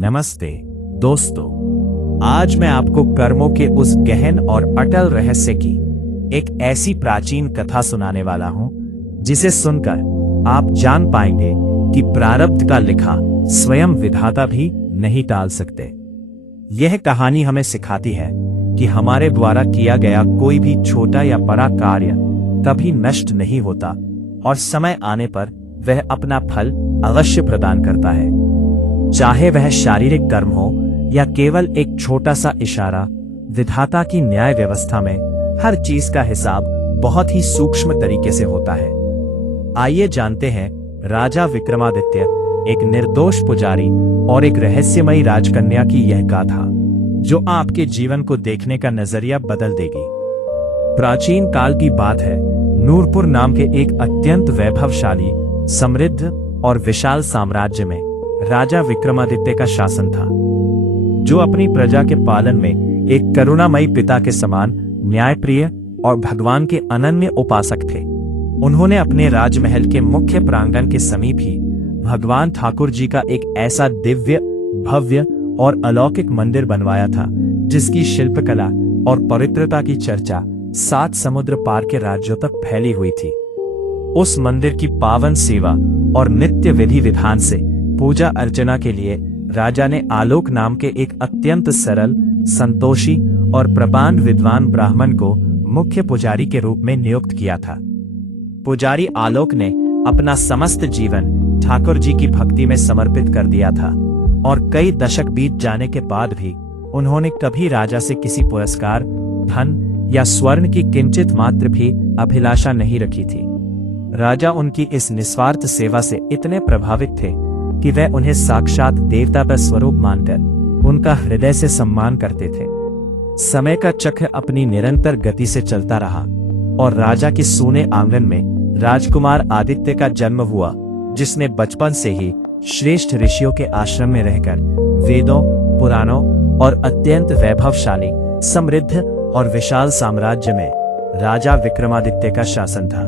नमस्ते दोस्तों, आज मैं आपको कर्मों के उस गहन और अटल रहस्य की एक ऐसी प्राचीन कथा सुनाने वाला हूं जिसे सुनकर आप जान पाएंगे कि प्रारब्ध का लिखा स्वयं विधाता भी नहीं टाल सकते। यह कहानी हमें सिखाती है कि हमारे द्वारा किया गया कोई भी छोटा या बड़ा कार्य कभी नष्ट नहीं होता और समय आने पर वह अपना फल अवश्य प्रदान करता है। चाहे वह शारीरिक कर्म हो या केवल एक छोटा सा इशारा, विधाता की न्याय व्यवस्था में हर चीज का हिसाब बहुत ही सूक्ष्म तरीके से होता है। आइए जानते हैं राजा विक्रमादित्य, एक निर्दोष पुजारी और एक रहस्यमयी राजकन्या की यह गाथा, जो आपके जीवन को देखने का नजरिया बदल देगी। प्राचीन काल की बात है। नूरपुर नाम के एक अत्यंत वैभवशाली, समृद्ध और विशाल साम्राज्य में राजा विक्रमादित्य का शासन था, जो अपनी प्रजा के पालन में एक करुणामयी पिता के समान न्यायप्रिय और भगवान के अनन्य उपासक थे। उन्होंने अपने राजमहल के मुख्य प्रांगण के समीप ही भगवान ठाकुर जी का एक ऐसा दिव्य, भव्य और अलौकिक मंदिर बनवाया था, जिसकी शिल्पकला और पवित्रता की चर्चा 7 समुद्र पार के राज्यों तक फैली हुई थी। उस मंदिर की पावन सेवा और नित्य विधि विधान से पूजा अर्चना के लिए राजा ने आलोक नाम के एक अत्यंत सरल, संतोषी और प्रपांड विद्वान ब्राह्मण को मुख्य पुजारी के रूप में नियुक्त किया था। पुजारी आलोक ने अपना समस्त जीवन ठाकुर जी की भक्ति में समर्पित कर दिया था और कई दशक बीत जाने के बाद भी उन्होंने कभी राजा से किसी पुरस्कार, धन या स्वर्ण की किंचित मात्र भी अभिलाषा नहीं रखी थी। राजा उनकी इस निस्वार्थ सेवा से इतने प्रभावित थे कि वह उन्हें साक्षात देवता का स्वरूप मानकर उनका हृदय से सम्मान करते थे। समय का चक्र अपनी निरंतर गति से चलता रहा और राजा के सोने आंगन में राजकुमार आदित्य का जन्म हुआ, जिसने बचपन से ही श्रेष्ठ ऋषियों के आश्रम में रहकर वेदों, पुराणों और अत्यंत वैभवशाली, समृद्ध और विशाल साम्राज्य में राजा विक्रमादित्य का शासन था।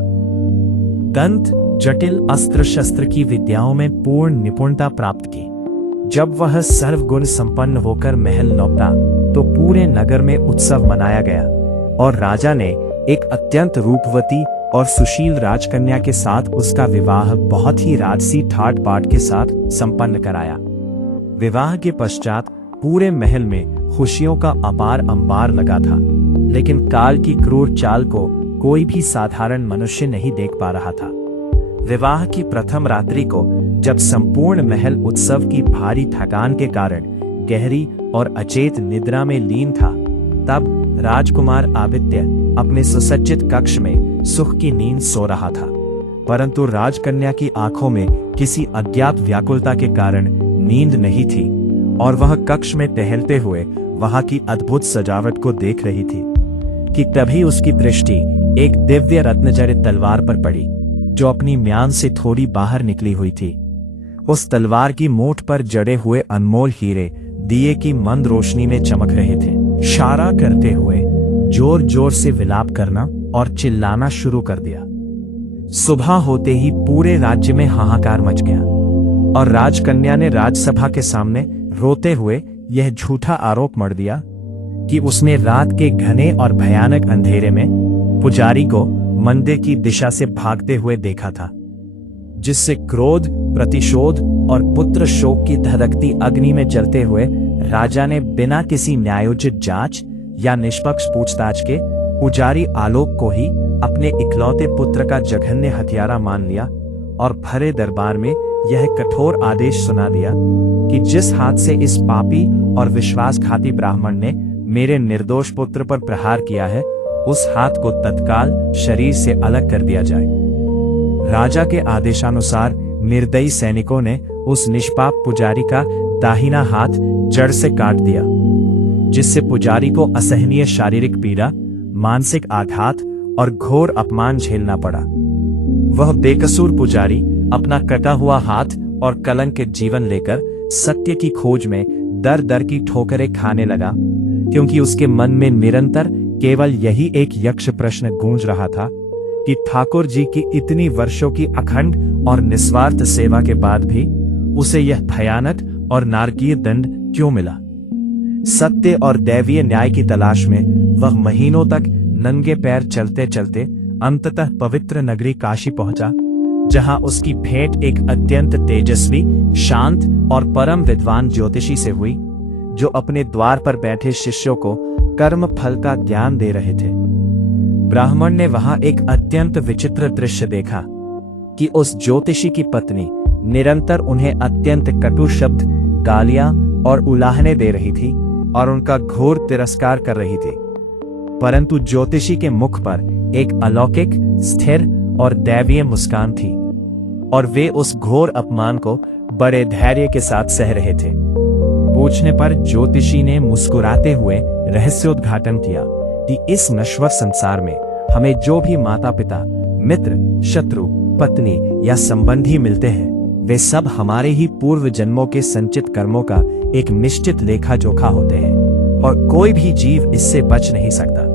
दंत जटिल अस्त्र शस्त्र की विद्याओं में पूर्ण निपुणता प्राप्त की। जब वह सर्वगुण संपन्न होकर महल लौटा तो पूरे नगर में उत्सव मनाया गया और राजा ने एक अत्यंत रूपवती और सुशील राजकन्या के साथ उसका विवाह बहुत ही राजसी ठाट बाट के साथ संपन्न कराया। विवाह के पश्चात पूरे महल में खुशियों का अपार अंबार लगा था, लेकिन काल की क्रूर चाल को कोई भी साधारण मनुष्य नहीं देख पा रहा था। विवाह की प्रथम रात्रि को जब संपूर्ण महल उत्सव की भारी थकान के कारण गहरी और अचेत निद्रा में लीन था, तब राजकुमार आदित्य अपने सुसज्जित कक्ष में सुख की नींद सो रहा था। परंतु राजकन्या की आंखों में किसी अज्ञात व्याकुलता के कारण नींद नहीं थी और वह कक्ष में टहलते हुए वहां की अद्भुत सजावट को देख रही थी कि तभी उसकी दृष्टि एक दिव्य रत्नजड़ित तलवार पर पड़ी, जो अपनी म्यान से थोड़ी बाहर निकली हुई थी। उस तलवार की मोठ पर जड़े हुए अनमोल हीरे दिए की मंद रोशनी में चमक रहे थे। इशारा करते हुए जोर जोर से विलाप करना और चिल्लाना शुरू कर दिया। सुबह होते ही पूरे राज्य में हाहाकार मच गया और राजकन्या ने राजसभा के सामने रोते हुए यह झूठा आरोप मढ़ दिया कि उसने रात के घने और भयानक अंधेरे में पुजारी को मंदिर की दिशा से भागते हुए देखा था, जिससे क्रोध, प्रतिशोध और पुत्र शोक की धधकती अग्नि में जलते हुए राजा ने बिना किसी न्यायोचित जांच या निष्पक्ष पूछताछ के पुजारी आलोक को ही अपने इकलौते पुत्र का जघन्य हत्यारा मान लिया और भरे दरबार में यह कठोर आदेश सुना दिया कि जिस हाथ से इस पापी और विश्वासघाती ब्राह्मण ने मेरे निर्दोष पुत्र पर प्रहार किया है, उस हाथ को तत्काल शरीर से अलग कर दिया जाए। राजा के आदेशानुसार निर्दयी सैनिकों ने उस निष्पाप पुजारी का दाहिना हाथ जड़ से काट दिया, जिससे पुजारी को असहनीय शारीरिक पीड़ा, मानसिक आघात और घोर अपमान झेलना पड़ा। वह बेकसूर पुजारी अपना कटा हुआ हाथ और कलंकित जीवन लेकर सत्य की खोज में दर दर की ठोकरें खाने लगा, क्योंकि उसके मन में निरंतर केवल यही एक यक्ष प्रश्न गूंज रहा था कि ठाकुर जी की इतनी वर्षों की अखंड और निस्वार्थ सेवा के बाद भी उसे यह भयानक और नारकीय दंड क्यों मिला? सत्य और दैवीय न्याय की तलाश में वह महीनों तक नंगे पैर चलते चलते अंततः पवित्र नगरी काशी पहुंचा, जहां उसकी भेंट एक अत्यंत तेजस्वी, शांत और परम विद्वान ज्योतिषी से हुई, जो अपने द्वार पर बैठे शिष्यों को कर्म फल का ज्ञान दे रहे थे। ब्राह्मण ने वहां एक अत्यंत विचित्र दृश्य देखा कि उस ज्योतिषी की पत्नी निरंतर उन्हें अत्यंत कटु शब्द, गालियां और उलाहने दे रही थी और उनका घोर तिरस्कार कर रही थी। परंतु ज्योतिषी के मुख पर एक अलौकिक, स्थिर और दैवीय मुस्कान थी और वे उस घोर अपमान को बड़े धैर्य के साथ सह रहे थे। पूछने पर ज्योतिषी ने मुस्कुराते हुए रहस्योद्घाटन किया कि इस नश्वर संसार में हमें जो भी माता पिता, मित्र, शत्रु, पत्नी या संबंधी मिलते हैं, वे सब हमारे ही पूर्व जन्मों के संचित कर्मों का एक निश्चित लेखा जोखा होते हैं और कोई भी जीव इससे बच नहीं सकता।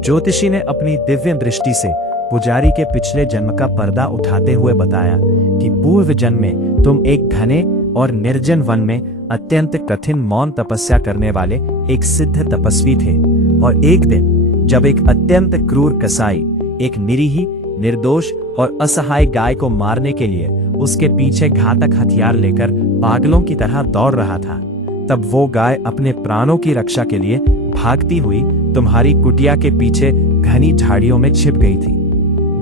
ज्योतिषी ने अपनी दिव्य दृष्टि से पुजारी के पिछले जन्म का पर्दा उठाते हुए बताया कि पूर्व जन्म में तुम एक घने और निर्जन वन में अत्यंत कठिन मौन तपस्या करने वाले एक सिद्ध तपस्वी थे और एक दिन जब एक अत्यंत क्रूर कसाई एक निरीह, निर्दोष और असहाय गाय को मारने के लिए उसके पीछे घातक हथियार लेकर पागलों की तरह दौड़ रहा था, तब वो गाय अपने प्राणों की रक्षा के लिए भागती हुई तुम्हारी कुटिया के पीछे घनी झाड़ियों में छिप गई थी।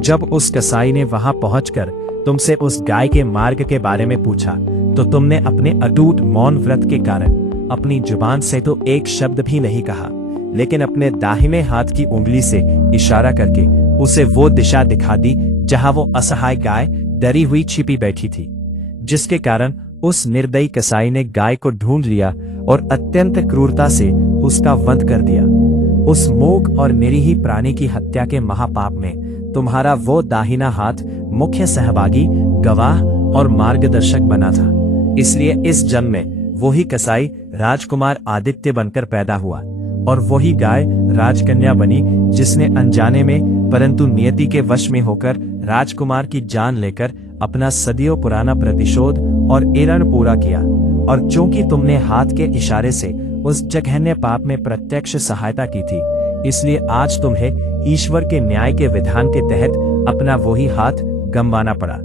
जब उस कसाई ने वहां पहुंचकर तुमसे उस गाय के मार्ग के बारे में पूछा, तो तुमने अपने अटूट मौन व्रत के कारण अपनी जुबान से तो एक शब्द भी नहीं कहा, लेकिन अपने दाहिने हाथ की उंगली से इशारा करके उसे वो दिशा दिखा दी जहां वो असहाय गाय डरी हुई छिपी बैठी थी, जिसके कारण उस निर्दयी कसाई ने गाय को ढूंढ लिया और अत्यंत क्रूरता से उसका वध कर दिया। उस मूक और निरीह प्राणी की हत्या के महापाप में तुम्हारा वो दाहिना हाथ मुख्य सहभागी, गवाह और मार्गदर्शक बना था। इसलिए इस जन्म में वही कसाई राजकुमार आदित्य बनकर पैदा हुआ और वही गाय राजकन्या बनी, जिसने अनजाने में परंतु नियति के वश में होकर राजकुमार की जान लेकर अपना सदियों पुराना प्रतिशोध और एरण पूरा किया। और चूंकि तुमने हाथ के इशारे से उस जघन्य पाप में प्रत्यक्ष सहायता की थी, इसलिए आज तुम्हें ईश्वर के न्याय के विधान के तहत अपना वही हाथ गंवाना पड़ा।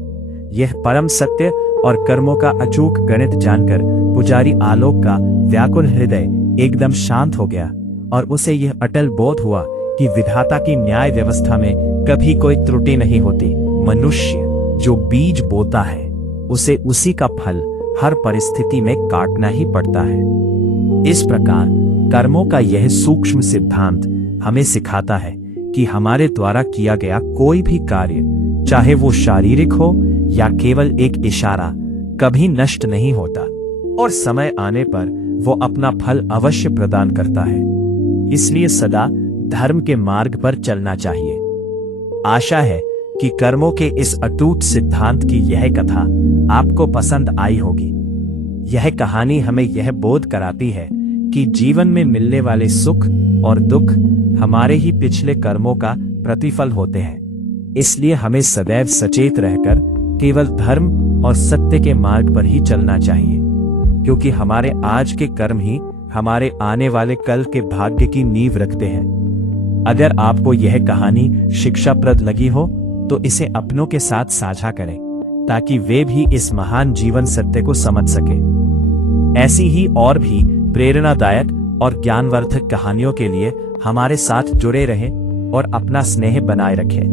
यह परम सत्य और कर्मों का अचूक गणित जानकर पुजारी आलोक का व्याकुल हृदय एकदम शांत हो गया और उसे यह अटल बोध हुआ कि विधाता की न्याय व्यवस्था में कभी कोई त्रुटि नहीं होती। मनुष्य जो बीज बोता है, उसे उसी का फल हर परिस्थिति में काटना ही पड़ता है। इस प्रकार कर्मों का यह सूक्ष्म सिद्धांत हमें सिखाता है कि हमारे द्वारा किया गया कोई भी कार्य, चाहे वो शारीरिक हो या केवल एक इशारा, कभी नष्ट नहीं होता और समय आने पर वो अपना फल अवश्य प्रदान करता है। इसलिए सदा धर्म के मार्ग पर चलना चाहिए। आशा है कि कर्मों के इस अटूट सिद्धांत की यह कथा आपको पसंद आई होगी। यह कहानी हमें यह बोध कराती है कि जीवन में मिलने वाले सुख और दुख हमारे ही पिछले कर्मों का प्रतिफल होते हैं। इसलिए हमें सदैव सचेत रहकर केवल धर्म और सत्य के मार्ग पर ही चलना चाहिए, क्योंकि हमारे आज के कर्म ही हमारे आने वाले कल के भाग्य की नींव रखते हैं। अगर आपको यह कहानी शिक्षाप्रद लगी हो तो इसे अपनों के साथ साझा करें, ताकि वे भी इस महान जीवन सत्य को समझ सके। ऐसी ही और भी प्रेरणादायक और ज्ञानवर्धक कहानियों के लिए हमारे साथ जुड़े रहें और अपना स्नेह बनाए रखें।